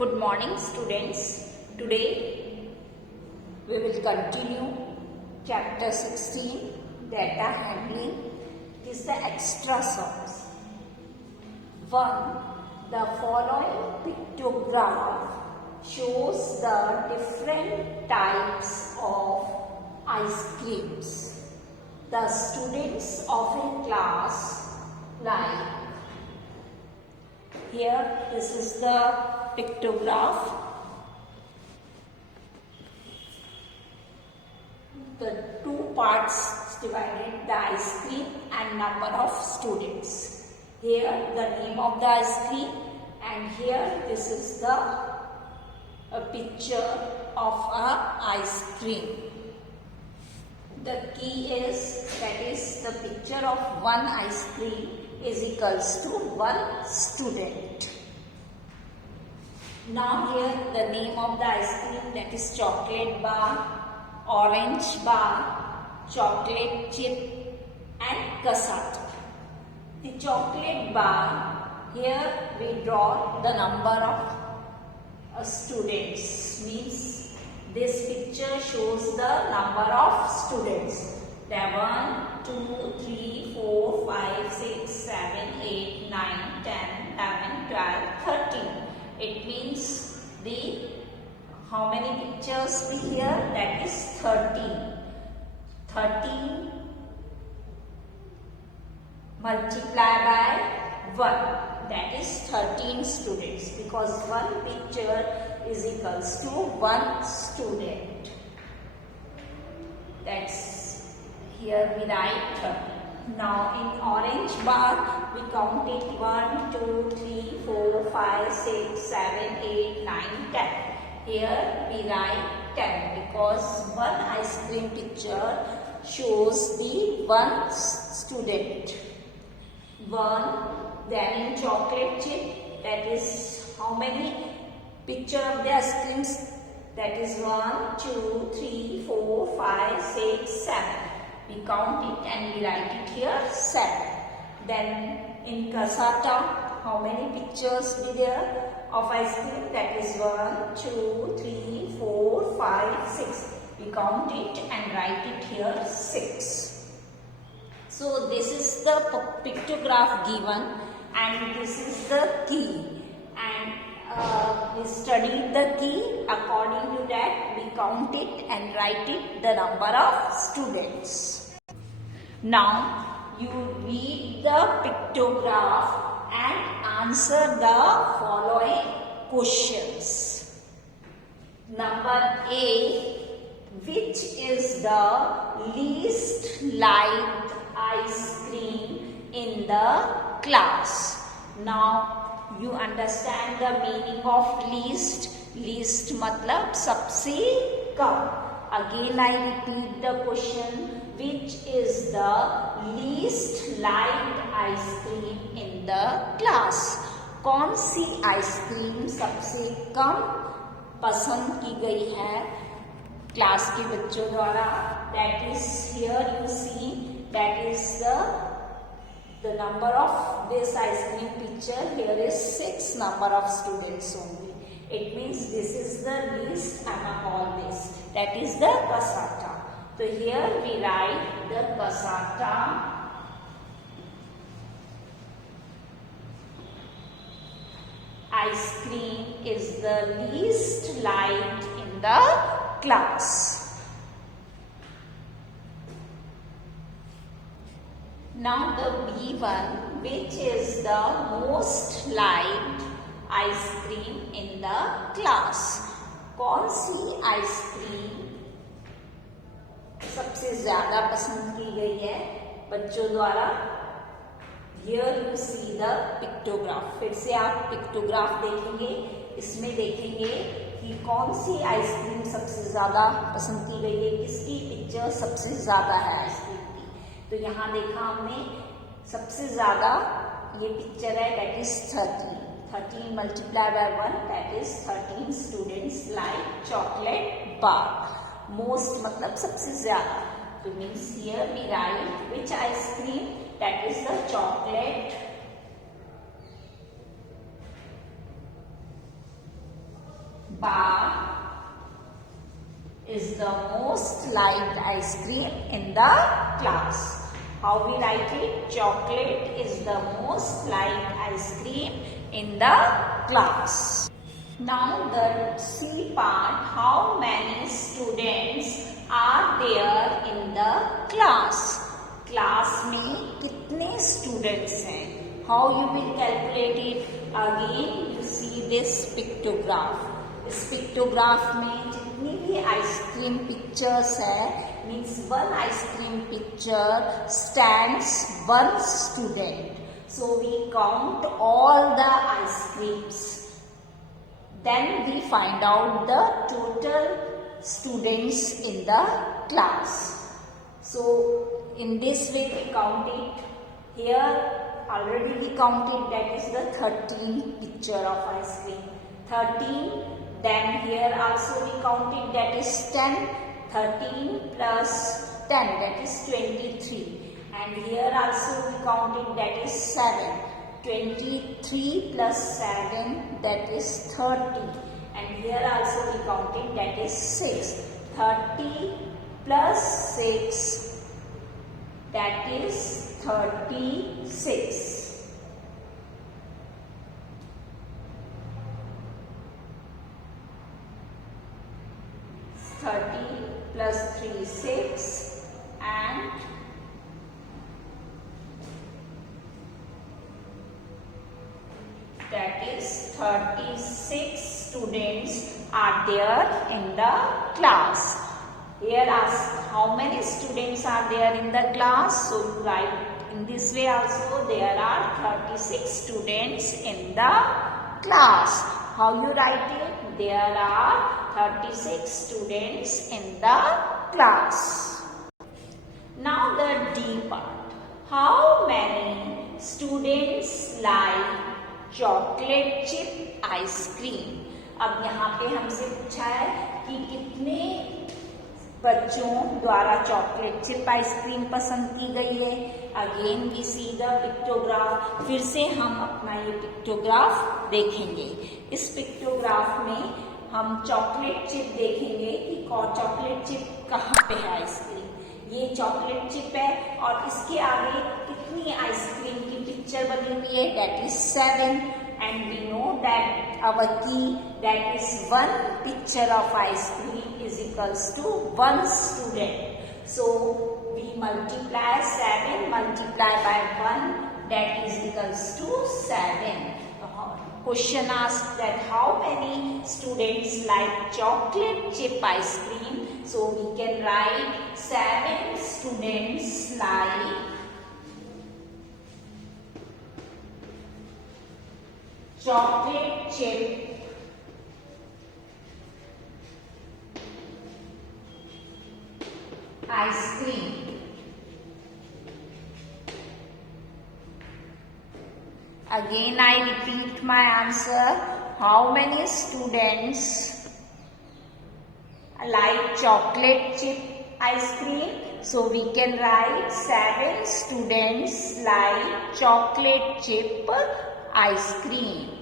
Good morning, students. Today we will continue chapter 16, data handling. This is the extra source. 1. The following pictograph shows the different types of ice creams. The students of a class like. Here, this is the pictograph. The two parts divided the ice cream and number of students. Here, the name of the ice cream, and here this is a picture of a ice cream. The key is the picture of one ice cream is equals to one student. Now here the name of the ice cream, that is chocolate bar, orange bar, chocolate chip and cassata. The chocolate bar, here we draw the number of students, means this picture shows the number of students. There are 1, 2, 3, 4, 5, 6, 7, 8, 9, 10, 11, 12, 13. It means how many pictures be here? That is 13. 13 multiplied by 1. That is 13 students, because one picture is equals to one student. That's here we write 13. Now in orange bar we count it 1, 2, 3, 4, 5, 6, 7, 8, 9, 10. Here we write 10 because one ice cream picture shows the one student. 1. Then in chocolate chip, that is how many picture of the ice creams? That is 1, 2, 3, 4, 5, 6, 7. We count it and we write it here 7. Then in cassata, how many pictures be there of ice cream? That is 1, 2, 3, 4, 5, 6. We count it and write it here 6. So this is the pictograph given and this is the key. And we studied the key. According to that, we count it and write it the number of students. Now you read the pictograph and answer the following questions. Number A, which is the least liked ice cream in the class? Now you understand the meaning of least. Least matlab sabse kam. Again I repeat the question. Which is the least liked ice cream in the class? कौन सी ice cream सबसे कम पसंद की गई है class के बच्चों द्वारा? That is here you see that is the number of this ice cream picture. Here is 6 number of students only. It means this is the least among all this. That is the cassata. So here we write the cassata ice cream is the least liked in the class. Now the B one, which is the most liked ice cream in the class? कौन सी ice cream सबसे ज्यादा पसंद की गई है बच्चों द्वारा? Here you see the pictograph. फिर से आप पिक्टोग्राफ देखेंगे, इसमें देखेंगे कि कौन सी आइसक्रीम सबसे ज्यादा पसंद की गई है, किसकी पिक्चर सबसे ज्यादा है आइसक्रीम की. तो यहाँ देखा हमने सबसे ज्यादा ये पिक्चर है, that is 13. 13 multiplied by 1, that is 13 students like chocolate bar. Most मतलब सबसे ज्यादा. So means here we write which ice cream? That is the chocolate bar is the most liked ice cream in the class. How we write it? Chocolate is the most liked ice cream in the class. Now the C part, how many students are there in the class? Class में कितने students हैं? How you will calculate it? Again you see this pictograph. इस pictograph में जितनी भी ice cream pictures है, means one ice cream picture stands one student. So we count all the ice creams. Then we find out the total students in the class. So in this way we count it. Here already we counted, that is the 13 picture of ice cream. 13. Then here also we counted, that is 10. 13 plus 10, that is 23. And here also we counted, that is 7. 23 plus 7, that is 30. And here also we counted, that is 6. 30 plus 6, that is 36. 30 plus 3, 6, and that is 36 students are there in the class. Here ask how many students are there in the class. So you write in this way also, there are 36 students in the class. How you write it? There are 36 students in the class. Now the D part. How many students like chocolate chip ice cream? अब यहाँ पे हमसे पूछा है कि कितने बच्चों द्वारा चॉकलेट चिप आइसक्रीम पसंद की गई है. Again we see the pictograph. फिर से हम अपना ये पिक्टोग्राफ देखेंगे. इस पिक्टोग्राफ में हम चॉकलेट चिप देखेंगे कि चॉकलेट चिप कहाँ पे है आइसक्रीम. ये चॉकलेट चिप है और इसके आगे कितनी आइसक्रीम की पिक्चर बनी हुई है, that is 7. And we know that our key, that is one picture of ice cream is equals to one student. So we multiply 7 multiply by 1, that is equals to 7. Question asked that how many students like chocolate chip ice cream. So we can write 7 students like chocolate chip ice cream. Again I repeat my answer. How many students like chocolate chip ice cream? So we can write 7 students like chocolate chip ice cream.